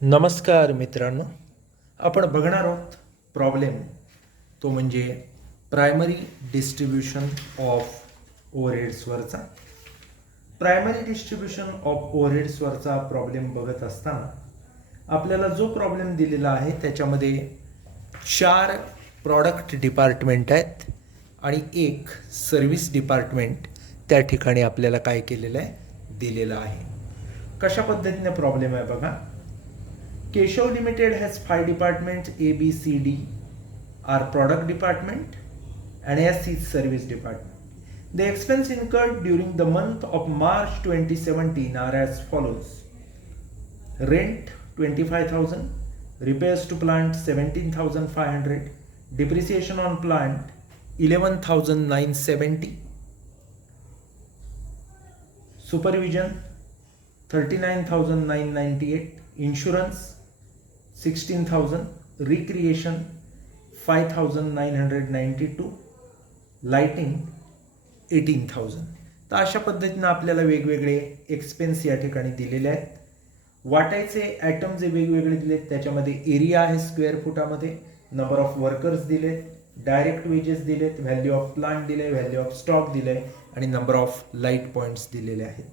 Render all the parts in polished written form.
नमस्कार मित्रांनो, आपण बघणार आहोत प्रॉब्लेम तो म्हणजे प्रायमरी डिस्ट्रीब्यूशन ऑफ ओव्हरहेड्सवरचा. प्रायमरी डिस्ट्रीब्यूशन ऑफ ओव्हरहेड्सवरचा प्रॉब्लेम बघत असताना आपल्याला जो प्रॉब्लेम दिलेला आहे त्याच्यामध्ये 4 प्रॉडक्ट डिपार्टमेंट आहेत आणि एक सर्व्हिस डिपार्टमेंट त्या ठिकाणी आपल्याला काय केलेलं आहे दिलेलं आहे. कशा पद्धतीने प्रॉब्लेम आहे बघा. Keshav Limited has 5 departments. A, B, C, D are product department and S is service department. The expense incurred during the month of March 2017 are as follows. Rent 25,000, repairs to plant 17,500, depreciation on plant 11,970, supervision 39,998, insurance 16,000, recreation 5,992, lighting 18,000. तर अशा पद्धतीनं आपल्याला वेगवेगळे expense या ठिकाणी दिलेले आहेत. वाटायचे ॲटम जे वेगवेगळे दिलेत त्याच्यामध्ये एरिया आहे स्क्वेअर फुटामध्ये, नंबर ऑफ वर्कर्स दिलेत, डायरेक्ट वेजेस दिलेत, व्हॅल्यू ऑफ प्लांट दिले, व्हॅल्यू ऑफ स्टॉक दिले आणि नंबर ऑफ लाईट पॉईंट्स दिलेले आहेत.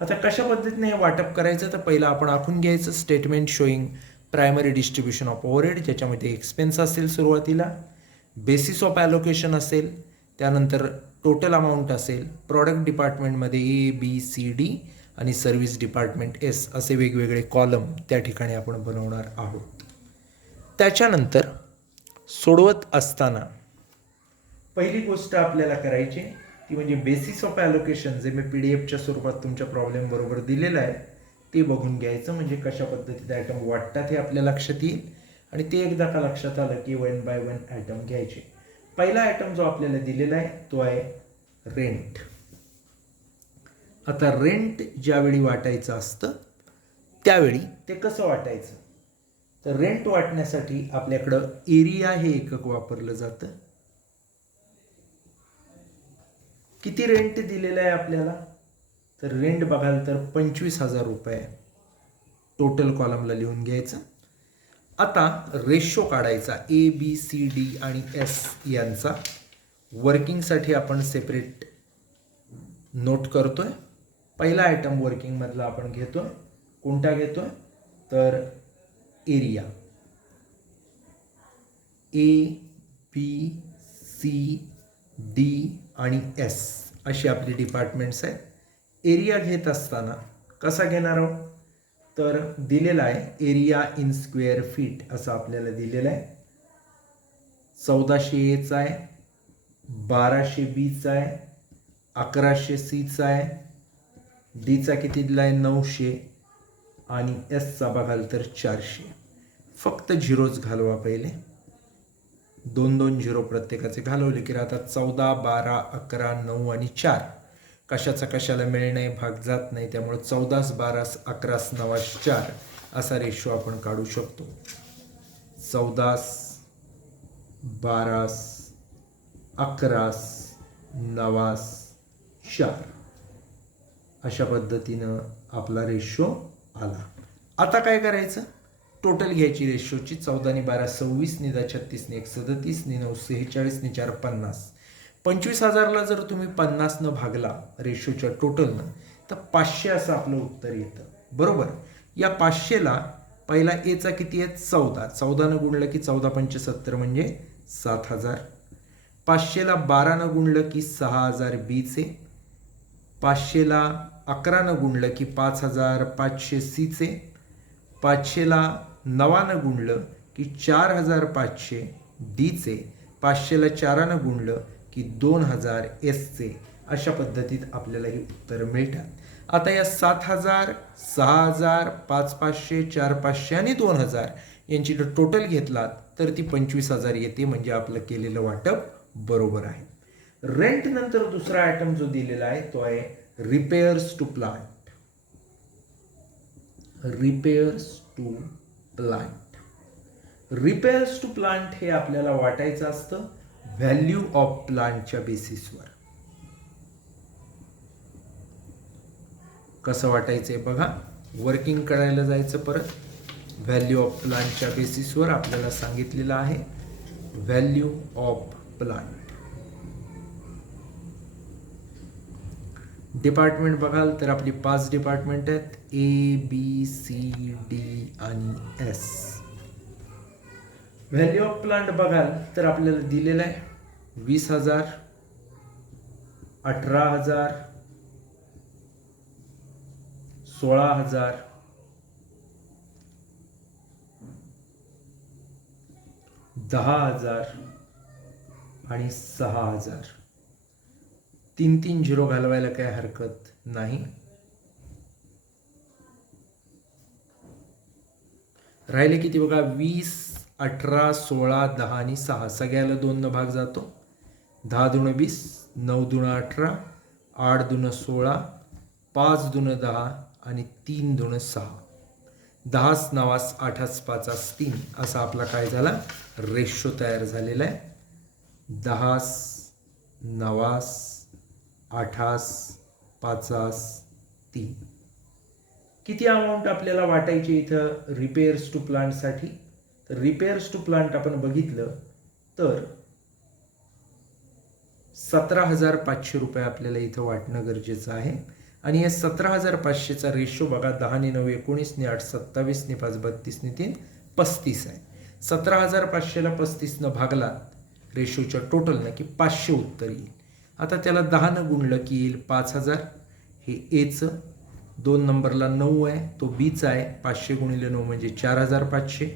आता कशा पद्धतीने हे वाटप करायचं तर पहिलं आपण आखून घ्यायचं statement showing primary distribution of overhead, ज्याच्यामध्ये एक्सपेन्स असेल सुरुवातीला, बेसिस ऑफ ॲलोकेशन असेल, त्यानंतर टोटल अमाऊंट असेल, प्रॉडक्ट डिपार्टमेंटमध्ये ए बी सी डी आणि सर्व्हिस डिपार्टमेंट एस असे वेगवेगळे कॉलम त्या ठिकाणी आपण बनवणार आहोत. त्याच्यानंतर सोडवत असताना पहिली गोष्ट आपल्याला करायची ती म्हणजे बेसिस ऑफ ॲलोकेशन जे मी PDF च्या स्वरूपात तुमच्या प्रॉब्लेम बरोबर दिलेलं आहे ते बघून घ्यायचं, म्हणजे कशा पद्धतीचे ॲटम वाटतात हे आपल्या लक्षात येईल आणि ते एकदा का लक्षात आलं की 1 बाय 1 ॲटम घ्यायचे. पहिला ॲटम जो आपल्याला दिलेला आहे तो आहे रेंट. आता रेंट ज्यावेळी वाटायचं असतं त्यावेळी ते कसं वाटायचं तर रेंट वाटण्यासाठी आपल्याकडं एरिया हे एकक वापरलं जातं. किती रेंट दिलेलं आहे आपल्याला तर रेंट बघाल तर 25,000 रुपये टोटल कॉलमला लिहून घ्यायचं. आता रेशो काढायचा ए बी सी डी आणि एस यांचा. वर्किंगसाठी आपण सेपरेट नोट करतोय. पहिला आयटम वर्किंगमधला आपण घेतोय, कोणता घेतोय तर area. A B C D आणि एस अशी आपली डिपार्टमेंट्स आहेत. एरिया घेत असताना कसा घेणार आहोत तर दिलेला आहे एरिया इन स्क्वेअर फीट असं आपल्याला दिलेलं आहे. 1400 एचा आहे, 1200 बीचा आहे, 1100 सीचा आहे, डीचा किती दिला आहे 900 आणि एसचा बघाल तर 400. फक्त झिरोज घालवा पहिले, 2-2 झिरो प्रत्येकाचे घालवले की राहतात 14, 12, 11, 9 आणि 4. कशाचा कशाला मिळणे भाग जात नाही, त्यामुळे 14, 12, 11, 9, 4 असा रेशो आपण काढू शकतो. 14, 12, 11, 9, 4 अशा पद्धतीनं आपला रेशो आला. आता काय करायचं टोटल घ्यायची रेशोची. 14 आणि 12 26, नि 36 ने 1 37, नि 9 46, नि 4 50. 25,000ला जर तुम्ही 50 भागला रेशोच्या टोटलनं तर 500 असं आपलं उत्तर येतं. बरोबर. या 500ला पहिला एचा किती आहे 14, 14 गुणलं की 14 5 70 म्हणजे 7,000. 500ला 12 गुणलं की 6,000 बीचे. 500ला 11 गुणलं की 5,500 सीचे. 500ला 9 गुणलं की 4,500 डीचे. 500ला 4 गुणलं की 2,000 एसचे. अशा पद्धतीत आपल्याला ही उत्तर मिळतात. आता या 7,000, 6,000, 5,500, 4,500 आणि 2,000 यांची जर टोटल घेतलात तर ती 25,000 येते, म्हणजे आपलं केलेलं वाटप बरोबर आहे. रेंट नंतर दुसरा आयटम जो दिलेला आहे तो आहे repairs to plant. Repairs to plant. Repairs to plant हे आपल्याला वाटायचं असतं व्हॅल्यू ऑफ प्लांटच्या बेसिसवर. कसं वाटायचंय बघा. वर्किंग करायला जायचं परत. व्हॅल्यू ऑफ प्लांटच्या बेसिसवर आपल्याला सांगितलेलं आहे. Value of plant. डिपार्टमेंट बघाल तर आपली 5 डिपार्टमेंट आहेत, ABCD आणि S. व्हॅल्यू ऑफ प्लांट बघाल तर आपल्याला दिलेलं आहे 20,000, 18,000, 16,000, 10,000 आणि 6,000. 3 झिरो घालवायला काही हरकत नाही. राहिले किती बघा, 20, 18, 16, 10 आणि 6. सगळ्याला 2 न भाग जातो. 10 दून 20, 9 दून 18, 8 दून 16, 5 दून 10 आणि 3 दून 6. 10 9 8 5 3 असा आपला काय झाला, रेशो तयार झालेला आहे. 10 9 8 5 3. किती अमाऊंट आपल्याला वाटायची इथं रिपेअर्स टू प्लांटसाठी? तर रिपेअर्स टू प्लांट आपण बघितलं तर 17,500 रुपये आपल्याला इथं वाटणं गरजेचं आहे. आणि या 17,500चा रेशो बघा, 10 ने 9 19 ने 8 27 ने 5 32 ने 3 35 आहे. 17,500ला 35 न भागलात रेशोच्या टोटलनं की 500 उत्तर येईल. आता त्याला 10 न गुणलं की येईल 5,000. हे एचं. 2 नंबरला 9 आहे, तो बीचा आहे. 500 गुणिले 9 म्हणजे 4,500.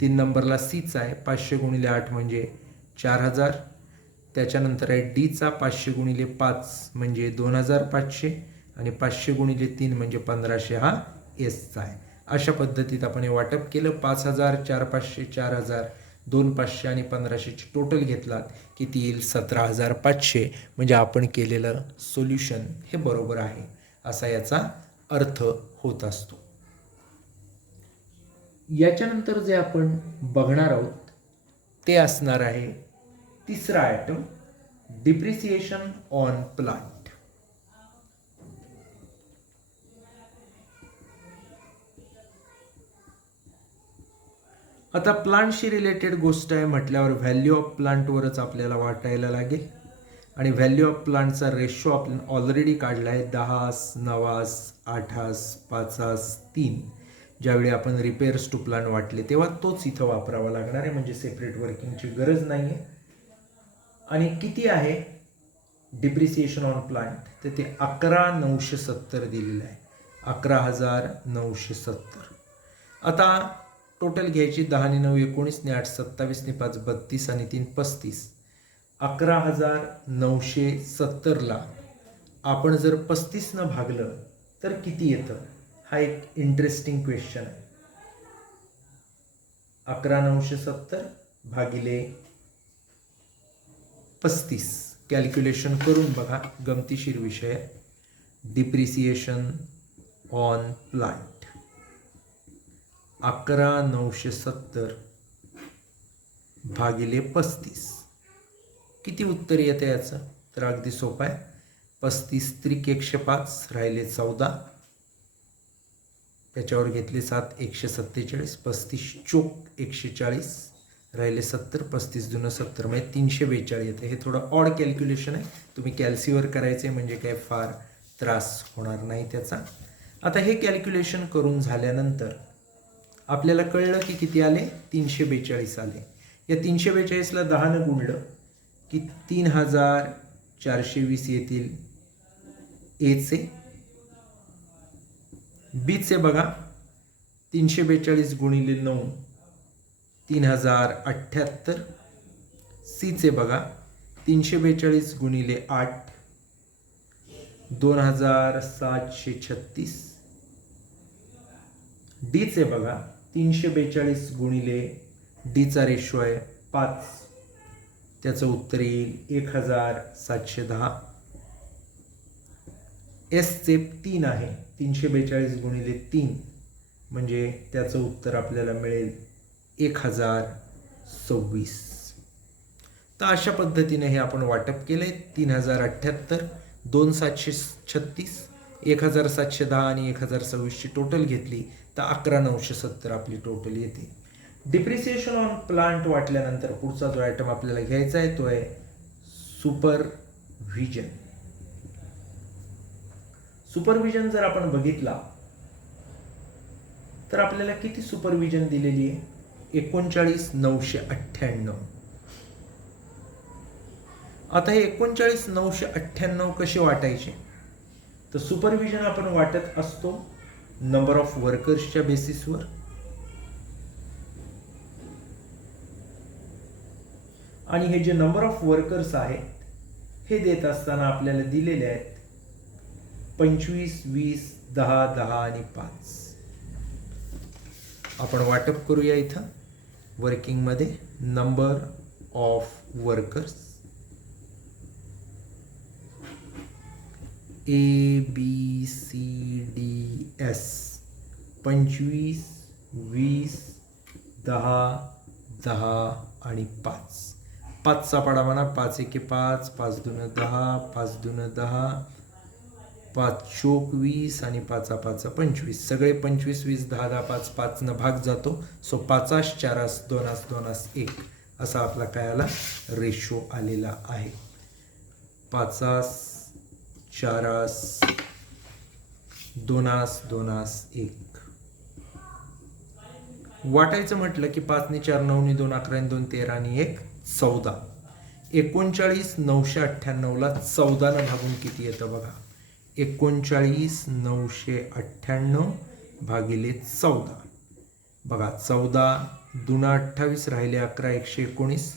3 नंबरला सीचा आहे, 500 गुणिले 8 म्हणजे 4,000. त्याच्यानंतर आहे डीचा, 500 गुणिले 5 म्हणजे 2,500 आणि 500 गुणिले 3 म्हणजे 1,500 हा एसचा आहे. अशा पद्धतीत आपण हे वाटप केलं. 5,000, 4,500, 4,000, 2,500 आणि 1,500ची टोटल घेतलात किती येईल, 17,500. म्हणजे आपण केलेलं सोल्युशन हे बरोबर आहे असा याचा अर्थ होत असतो. याच्यानंतर जे आपण बघणार आहोत ते असणार आहे तिसरा आयटम, डिप्रिसिएशन ऑन प्लांट. आता प्लांटशी रिलेटेड गोष्ट आहे म्हटल्यावर व्हॅल्यू ऑफ प्लांटवरच आपल्याला वाटायला लागेल. आणि व्हॅल्यू ऑफ प्लांटचा रेशो आपण ऑलरेडी काढला आहे, 10 9 8 5 3. ज्यावेळी आपण रिपेअर्स टू प्लांट वाटले तेव्हा तोच इथं वापरावा लागणार आहे, म्हणजे सेपरेट वर्किंगची गरज नाही आहे. आणि किती आहे डिप्रिसिएशन ऑन प्लांट, तर ते 11,970 दिलेलं आहे. 11,970. आता टोटल घ्यायची, 10 ने 9 19 ने 8 27 ने 5 32 आणि 3 35. 11,970ला आपण जर 35 न भागलं तर किती येतं, हा एक इंटरेस्टिंग क्वेश्चन आहे. 11,970 भागिले 35 कॅल्क्युलेशन करून बघा, गमतीशीर विषय आहे. डिप्रिसिएशन ऑन प्लांट 11,970 भागिले 35 किती उत्तर येतं याचं, तर अगदी सोपं आहे. 35 त्रिक 105 राहिले 14, त्याच्यावर घेतले 7 147, 35 चोक 140 राहिले 70, 35 दून 70 म्हणजे 342 येते. हे थोडं ऑड कॅल्क्युलेशन आहे, तुम्ही कॅल्सीवर करायचे म्हणजे काय फार त्रास होणार नाही त्याचा. आता हे कॅल्क्युलेशन करून झाल्यानंतर आपल्याला कळलं की किती आले, 342 आले. या 342ला 10 ने गुणलं की 3,420 येतील एचे. बीचे बघा, 342 गुणिले 9 3,078. सीचे बघा, 342 गुणिले 8 2,736. डीचे बघा, 342 गुणिले डीचा रेशो आहे 5, त्याचं उत्तर येईल 1,710. एसचे 3 आहे, 342 गुणिले 3 म्हणजे त्याचं उत्तर आपल्याला मिळेल 1,026. तर अशा पद्धतीने हे आपण वाटप केलंय. 3,078, 2,736 1710 आणि 1026ची टोटल घेतली तर 11970 आपली टोटल येते. डिप्रिसिएशन ऑन प्लांट वाटल्यानंतर पुढचा जो आयटम आपल्याला घ्यायचा आहे तो आहे सुपरव्हिजन. सुपरव्हिजन जर आपण बघितला तर आपल्याला किती सुपरव्हिजन दिलेली आहे? 39,998. आता हे 39,998 कसे वाटायचे? तर सुपरव्हिजन आपण वाटत असतो नंबर ऑफ वर्कर्सच्या बेसिसवर. आणि हे जे नंबर ऑफ वर्कर्स आहेत हे देत असताना आपल्याला दिलेले आहेत 25, 20, 10, 10 आणि 5. आपण वाटप करूया इथं वर्किंगमध्ये. नंबर ऑफ वर्कर्स ABCDS 25, 20, 10, 10 आणि 5. 5चा पाडा म्हणा. 5 एके 5, 5 दुने 10, 5 दुने 10, 5 चोक 20 आणि 5 5 25. सगळे 25, 20, 10, 10, 5 5 न भाग जातो. सो 5 4 2 2 1 असा आपला काय आला रेशो आलेला आहे. 5 4 2 2 1. वाटायचं म्हटलं की 5 ने 4 9 ने 2 11 ने 2 13 आणि 1 14. 39,998ला 14 न भागून किती येतं बघा? 39,998 भागिले 14. बघा 14 दुना 28 राहिले 11 119.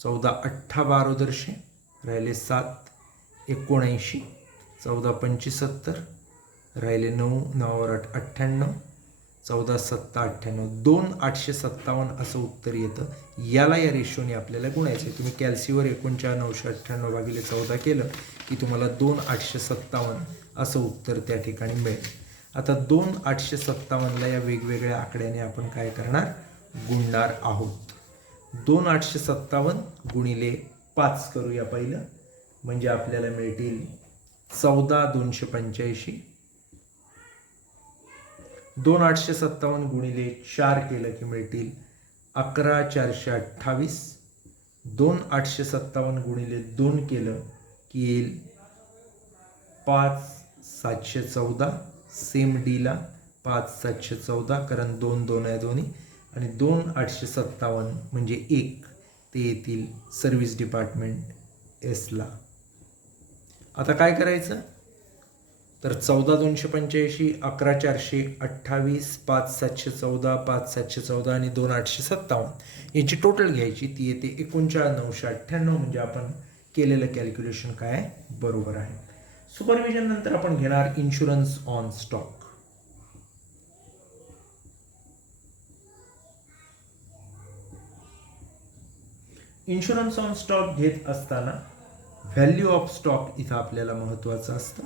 14 8 12 दर्शे राहिले 7 79. 14 75 राहिले 9 9 98. 14 7 98. 2,857 असं उत्तर येतं. याला या रेशोने आपल्याला गुणायचं आहे. तुम्ही कॅल्सीवर 39,998 भागिले 14 केलं की तुम्हाला 2,857 असं उत्तर त्या ठिकाणी मिळेल. आता 2,857ला या वेगवेगळ्या आकड्याने आपण काय करणार? गुणणार आहोत. 2,857 गुणिले 5 करूया पहिलं. म्हणजे आपल्याला मिळतील 14,285. 2,857 गुणिले 4 केलं की मिळतील 11,428. 2,857 गुणिले 2 केलं की येईल 5,714. सेम डीला 5,714 कारण 2 2 आहे दोन्ही. आणि 2,857 म्हणजे 1 ते येतील सर्व्हिस डिपार्टमेंट एसला. आता काय करायचं? तर 14,285, 11,428, 5,714, 5,714 आणि 2,857 याची टोटल घ्यायची. ती येते 39,998. म्हणजे आपण केलेलं कॅल्क्युलेशन काय बरोबर आहे. सुपरव्हिजन नंतर आपण घेणार insurance on stock. Insurance on stock घेत असताना व्हॅल्यू ऑफ स्टॉक इथं आपल्याला महत्वाचं असतं.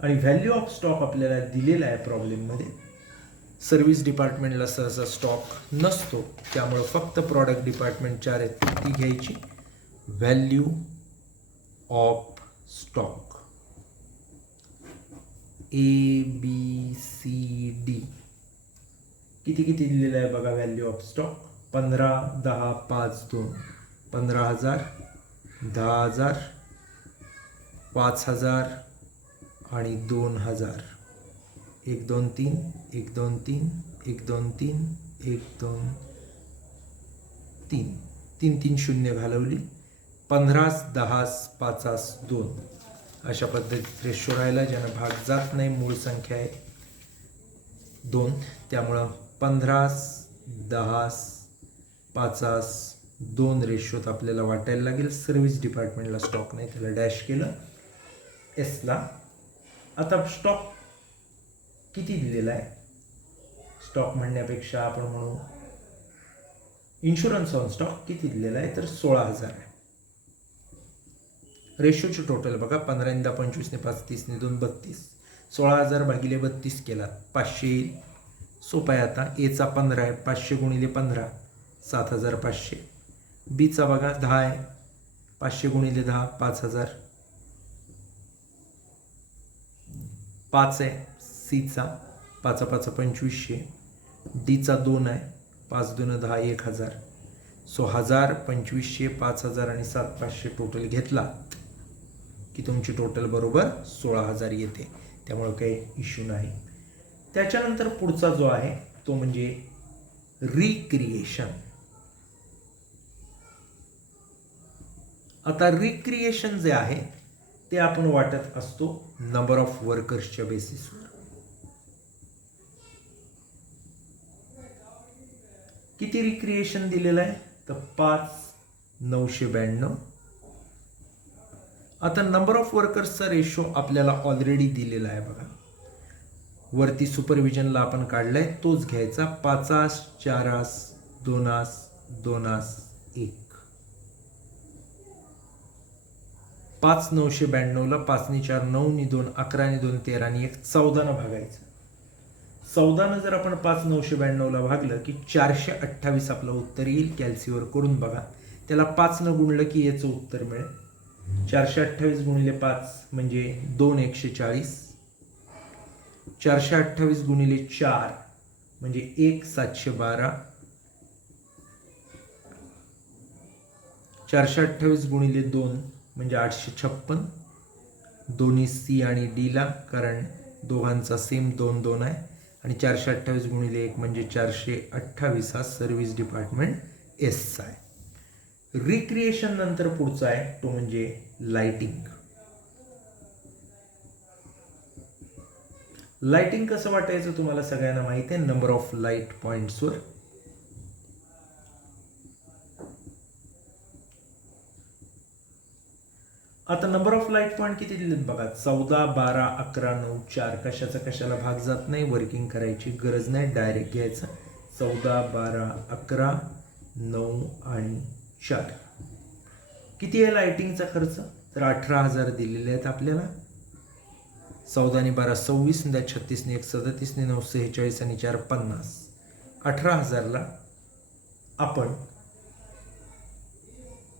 आणि व्हॅल्यू ऑफ स्टॉक आपल्याला दिलेला आहे प्रॉब्लेममध्ये. सर्व्हिस डिपार्टमेंटला सहसा स्टॉक नसतो त्यामुळं फक्त प्रॉडक्ट डिपार्टमेंट 4 आहेत ती घ्यायची. व्हॅल्यू ऑफ स्टॉक ABCD किती किती दिलेलं आहे बघा. व्हॅल्यू ऑफ स्टॉक 15, 10, 5, 2 15,000, 10,000, 5,000 आणि 2,000. 1 2 3 1 2 3 1 2 3 1 2 3 3 3 0 घालवली. 15, 10, 5, 2 अशा पद्धतीत रेशो राहिला ज्यानं भाग जात नाही. मूळ संख्या आहे 2 त्यामुळं 15, 10, 5, 2 रेशोत आपल्याला वाटायला लागेल. सर्व्हिस डिपार्टमेंटला स्टॉक नाही त्याला डॅश केलं एसला. आता स्टॉक किती दिलेला आहे? स्टॉक म्हणण्यापेक्षा आपण म्हणू इन्शुरन्स ऑन स्टॉक किती दिलेला आहे तर 16,000 आहे. रेशोची टोटल बघा. 15 ने 10 25 ने 5 30 ने 2 32. 16,000 भागिले 32 केला 500 येईल. सोपा आहे आता. एचा 15 आहे 500 गुणिले 15 7,500. बीचा बघा 10 आहे 500 गुणिले 10 5,000. 5 आहे सीचा, 5 5 2500, डीचा 2 आहे, 5 2 10 1000. सो 1000 2500 5000 आणि 7500 टोटल घेतला की तुमची टोटल बरोबर 16000 येते. त्यामुळे काही इश्यू नाही. त्याच्यानंतर पुढचा जो आहे तो म्हणजे रिक्रिएशन. आता रिक्रिएशन जे आहे ते आपण वाटत असतो नंबर ऑफ वर्कर्सच्या बेसिसवर. किती रिक्रिएशन दिलेलं आहे तर 5992. आता नंबर ऑफ वर्कर्सचा रेशो आपल्याला ऑलरेडी दिलेला आहे बघा, वरती सुपरविजनला आपण काढलाय तोच घ्यायचा. 5 4 2 2 1. 5992ला 5 ने 4 9 ने 2 11 ने 2 13 ने 1 14 ने भागायचं. 14 जर आपण 5992ला भागलं की 428 आपलं उत्तर येईल. कॅल्सीवर करून बघा, त्याला 5 ने गुणलं की याचं उत्तर मिळेल. 428 गुणिले 5 म्हणजे 2 140. 428 गुणिले 4 म्हणजे 1 712. 428 गुणिले 2 म्हणजे 856. दोन्ही सी आणि डी ला, कारण दोघांचा सेम 2 2 आहे. आणि 428 गुणिले 1 म्हणजे 428 हा सर्व्हिस डिपार्टमेंट एसचा आहे. रिक्रिएशन नंतर पुढचा आहे तो म्हणजे लाइटिंग. लाइटिंग कसं वाटायचं तुम्हाला सगळ्यांना माहिती आहे, नंबर ऑफ लाईट पॉइंट्सवर. आता नंबर ऑफ लाईट पॉइंट किती दिलेत बघा, 14 12 11 9 4. कशाचा कशाला भाग जात नाही, वर्किंग करायची गरज नाही, डायरेक्ट घ्यायचं. 14 12 11 9 आणि 4. किती आहे लाइटिंगचा खर्च तर 18000 दिलेले आहेत आपल्याला. 14 ने 12 26, 36 ने 1 37 ने 9 46 आणि 4 50. 18000ला आपण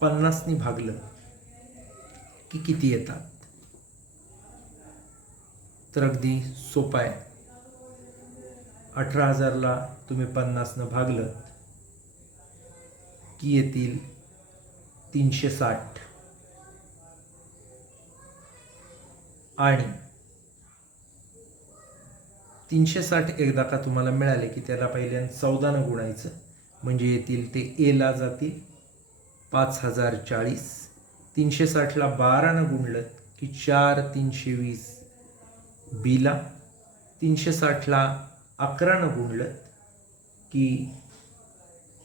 50 ने भागलं की किती येतात तर अगदी सोपं आहे. 18000ला तुम्ही 50 ने भागलं की येतील 360. आणि 360 एकदा का तुम्हाला मिळाले की त्याला पहिल्यांदा 14 ने गुणायचं म्हणजे येतील ते ए ला जातील 5040. 360ला 12 ने गुणलं की 4 320 बी ला. 360ला 11 ने गुणलं की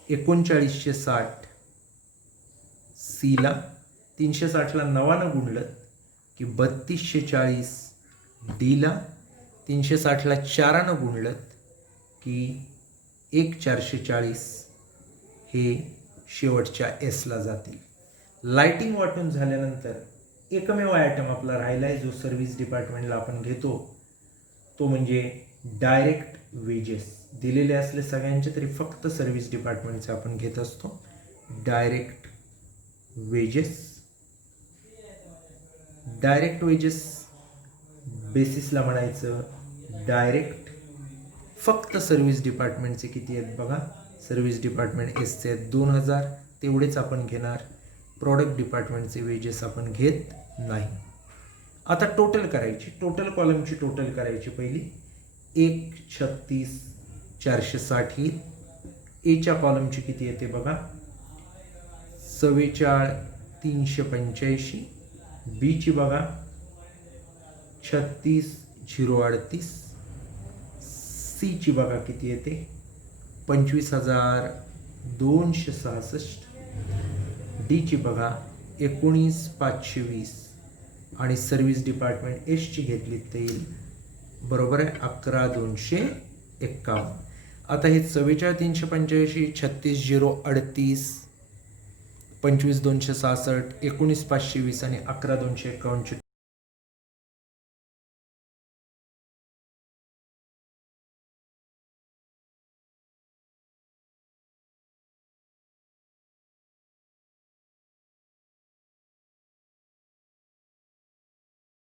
3960 सी ला. 360ला 9 ने गुणलं की 3240 डी ला. 360ला 4 ने गुणलं की 1440 हे शेवटच्या एस ला जातील. लाइटिंग वाटून झाल्यानंतर एकमेव आयटम आपला राहिला आहे जो सर्व्हिस डिपार्टमेंटला आपण घेतो तो म्हणजे डायरेक्ट वेजेस. दिलेले असले सगळ्यांचे तरी फक्त सर्व्हिस डिपार्टमेंटचे आपण घेत असतो. Direct wedges. डायरेक्ट वेजेस बेसिसला म्हणायचं डायरेक्ट. फक्त सर्व्हिस डिपार्टमेंटचे किती आहेत बघा, सर्व्हिस डिपार्टमेंट एसचे आहेत 2000, तेवढेच आपण घेणार. प्रॉडक्ट डिपार्टमेंटचे वेजेस आपण घेत नाही. आता टोटल करायची, टोटल कॉलमची टोटल करायची. पहिली 1,36,460 ही एच्या कॉलमची किती येते बघा 44,385. बीची बघा 36,038. सीची बघा किती येते 25,266. डीची बघा 19,520 आणि सर्व्हिस डिपार्टमेंट एसची घेतली तर येईल बरोबर आहे 11,251. आता हे 44,385, 36,038, 25,266, 19,520 आणि 11,251